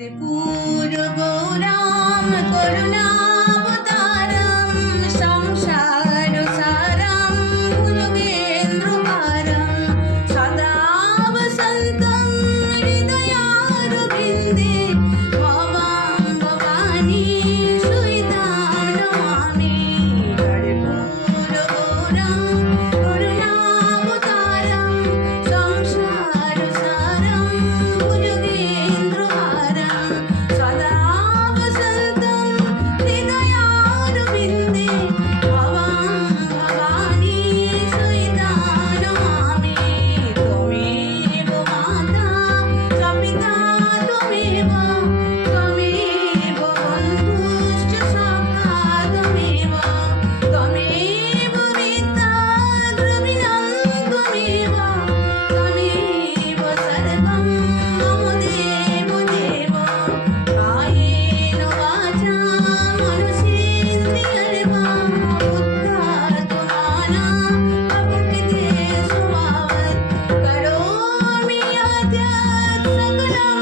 कर्पूरगौरं करुणावतारं संसारसारं भुजगेन्द्रहारं सदा वसन्तं हृदयारविन्दे भवां भवानी सुवितां नमामि। कर्पूरगौरं करुणावतारं संसारसारं भुजगेन्द्रहारं सदा वसन्तं हृदयारविन्दे भवां भवानी सुवितां नमामि। त्वमेव माता च पिता त्वमेव बन्धुश्च सखा त्वमेव वित्ता द्रविणं त्वमेव सर्वं मम देव देव। कायेन वाचा मनसेन्द्रियर्वा बुद्ध्यात्मना प्रकृते स्वभावात् करोमि यद्यत् सकलं